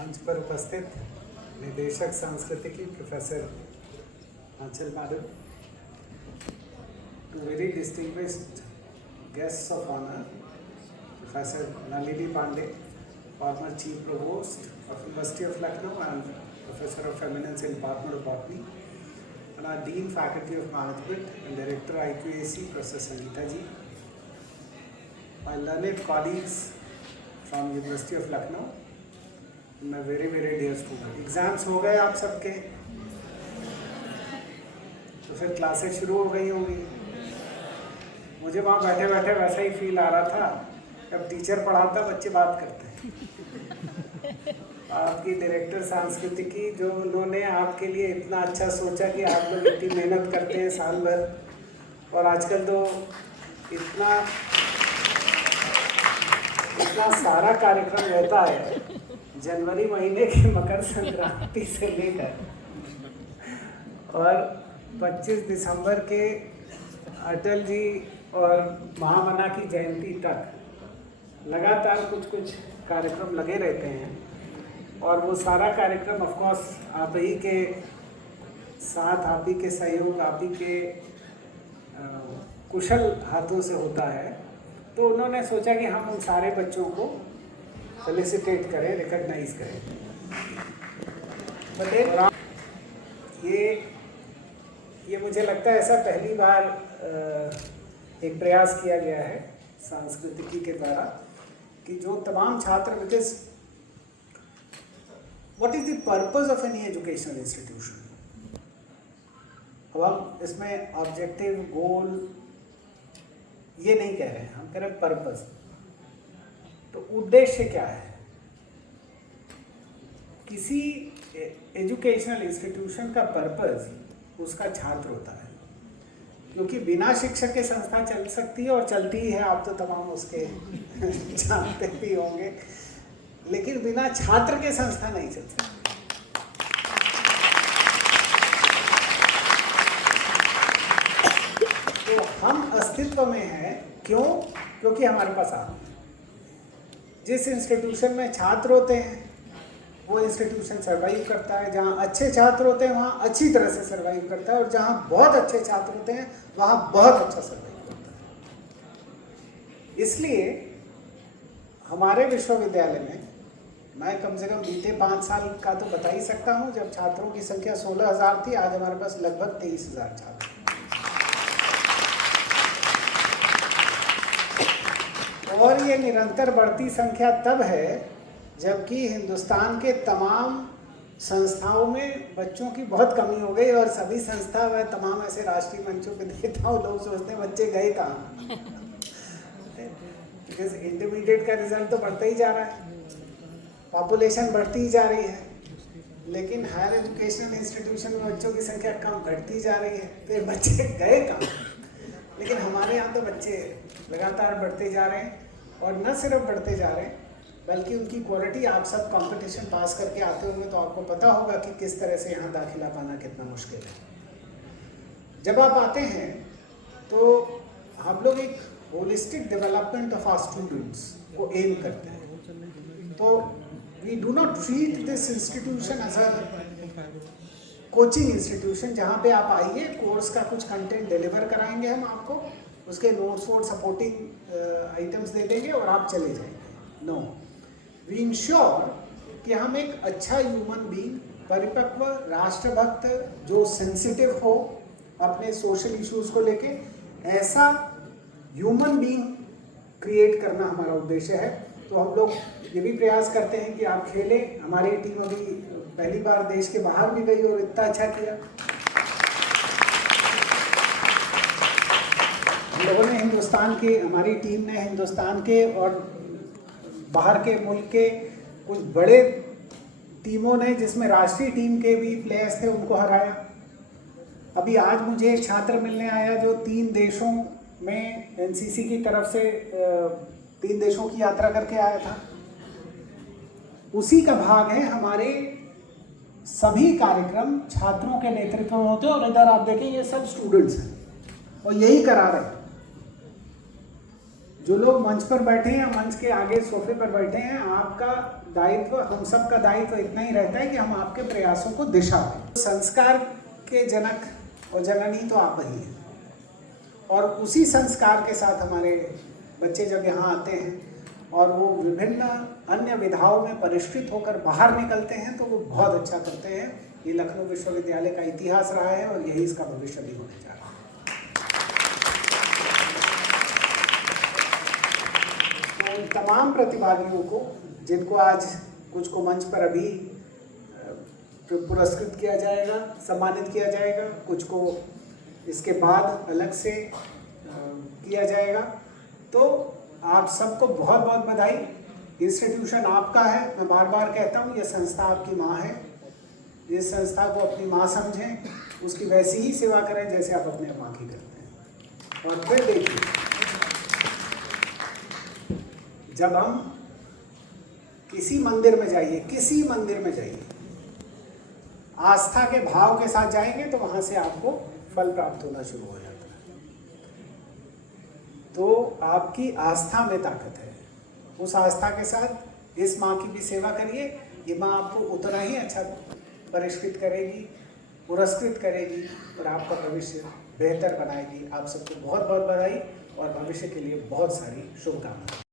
मंच पर उपस्थित निदेशक सांस्कृतिकी professor Anchal Madhav, to very distinguished guests of honor, Professor Nalini Pandey, former Chief Provost of University of Lucknow and Professor of Eminence in Department of Botany, and our Dean Faculty of Management and Director IQAC, Professor Sangeeta ji, my learned colleagues from University of Lucknow, my very dear student. Exams हो गए आप सबके, तो फिर classes शुरू हो गई होंगी. मुझे वहाँ बैठे बैठे वैसा ही फील आ रहा था, जब टीचर पढ़ाता बच्चे बात करते हैं. आपकी डायरेक्टर सांस्कृतिकी, जो उन्होंने आपके लिए इतना अच्छा सोचा कि आप लोग इतनी मेहनत करते हैं साल भर, और आजकल तो इतना सारा कार्यक्रम रहता है, जनवरी महीने की मकर संक्रांति से लेकर और 25 दिसंबर के अटल जी और महामना की जयंती तक लगातार कुछ कार्यक्रम लगे रहते हैं. और वो सारा कार्यक्रम ऑफ कोर्स आप ही के साथ, आप ही के सहयोग, आप ही के कुशल हाथों से होता है. तो उन्होंने सोचा कि हम उन सारे बच्चों को फेलिसिटेट करें, रिकॉग्नाइज करें. बट ये मुझे लगता है ऐसा पहली बार एक प्रयास किया गया है सांस्कृतिकी के द्वारा कि जो तमाम छात्र, because what is the purpose of any educational institution. अब हम इसमें ऑब्जेक्टिव, गोल ये नहीं कह रहे हैं, हम कह रहे हैं पर्पस. तो उद्देश्य क्या है? किसी एजुकेशनल इंस्टीट्यूशन का पर्पस उसका छात्र होता है, क्योंकि बिना शिक्षक के संस्था चल सकती है और चलती ही है, आप तो तमाम उसके जानते भी होंगे, लेकिन बिना छात्र के संस्था नहीं चल सकती. तो हम अस्तित्व में हैं क्यों? क्योंकि हमारे पास आप, जिस इंस्टीट्यूशन में छात्र होते हैं वो इंस्टीट्यूशन सर्वाइव करता है. जहाँ अच्छे छात्र होते हैं वहाँ अच्छी तरह से सर्वाइव करता है, और जहाँ बहुत अच्छे छात्र होते हैं वहाँ बहुत अच्छा सर्वाइव करता है. इसलिए हमारे विश्वविद्यालय में, मैं कम से कम बीते 5 साल का तो बता ही सकता हूँ, जब छात्रों की संख्या 16,000 थी, आज हमारे पास लगभग 23,000 छात्र. और ये निरंतर बढ़ती संख्या तब है जबकि हिंदुस्तान के तमाम संस्थाओं में बच्चों की बहुत कमी हो गई, और सभी संस्था व तमाम ऐसे राष्ट्रीय मंचों पे देखता हूँ, लोग सोचते हैं बच्चे गए कहाँ. बिकॉज इंटरमीडिएट का रिजल्ट तो बढ़ता ही जा रहा है, पॉपुलेशन बढ़ती ही जा रही है, लेकिन हायर एजुकेशनल इंस्टीट्यूशन में बच्चों की संख्या कम घटती जा रही है. तो ये बच्चे गए कहाँ? लेकिन हमारे यहाँ तो बच्चे लगातार बढ़ते जा रहे हैं, और न सिर्फ बढ़ते जा रहे हैं बल्कि उनकी क्वालिटी, आप सब कंपटीशन पास करके आते होंगे तो आपको पता होगा कि किस तरह से यहाँ दाखिला पाना कितना मुश्किल है. जब आप आते हैं तो हम लोग एक holistic development of our students को एम करते हैं. तो we do not treat this institution as a coaching institution जहाँ पे आप आइए, कोर्स का कुछ कंटेंट डिलीवर कराएंगे हम आपको, उसके नोट्स वोट सपोर्टिंग आइटम्स दे देंगे और आप चले जाएंगे. नो, वी इंश्योर कि हम एक अच्छा ह्यूमन बीइंग, परिपक्व राष्ट्रभक्त, जो सेंसिटिव हो अपने सोशल इश्यूज को लेके, ऐसा ह्यूमन बीइंग क्रिएट करना हमारा उद्देश्य है. तो हम लोग ये भी प्रयास करते हैं कि आप खेलें. हमारी टीम अभी पहली बार देश के बाहर भी गई और इतना अच्छा किया. हम लोगों ने हमारी टीम ने हिंदुस्तान के और बाहर के मुल्क के कुछ बड़े टीमों ने, जिसमें राष्ट्रीय टीम के भी प्लेयर्स थे, उनको हराया. अभी आज मुझे एक छात्र मिलने आया जो 3 देशों में एनसीसी की तरफ से 3 देशों की यात्रा करके आया था. उसी का भाग है हमारे सभी कार्यक्रम छात्रों के नेतृत्व में होते हैं. और इधर आप देखें, ये सब स्टूडेंट्स हैं और यही करा रहे हैं. जो लोग मंच पर बैठे हैं या मंच के आगे सोफे पर बैठे हैं, आपका दायित्व, हम सब का दायित्व इतना ही रहता है कि हम आपके प्रयासों को दिशा दें। संस्कार के जनक और जननी तो आप ही हैं, और उसी संस्कार के साथ हमारे बच्चे जब यहाँ आते हैं और वो विभिन्न अन्य विधाओं में परिष्कृत होकर बाहर निकलते हैं तो वो बहुत अच्छा करते हैं। ये लखनऊ विश्वविद्यालय का इतिहास रहा है और यही इसका भविष्य भी होने जा रहा है। तो तमाम प्रतिभागियों को, जिनको आज कुछ को मंच पर अभी पुरस्कृत किया जाएगा, सम्मानित किया जाएगा, कुछ को इसके बाद अलग से किया जाएगा, तो आप सबको बहुत बहुत बधाई। इंस्टीट्यूशन आपका है, मैं बार बार कहता हूँ, यह संस्था आपकी माँ है। इस संस्था को अपनी माँ समझें, उसकी वैसी ही सेवा करें जैसे आप अपने माँ की करते हैं। और फिर देखिए, जब हम किसी मंदिर में जाइए, किसी मंदिर में जाइए, आस्था के भाव के साथ जाएंगे तो वहाँ से आपको फल प्राप्त होना शुरू हो जाता है। तो आपकी आस्था में ताकत है, उस आस्था के साथ इस माँ की भी सेवा करिए। ये माँ आपको उतना ही अच्छा परिष्कृत करेगी, पुरस्कृत करेगी और आपका भविष्य बेहतर बनाएगी। आप सबको बहुत बहुत बधाई और भविष्य के लिए बहुत सारी शुभकामनाएं।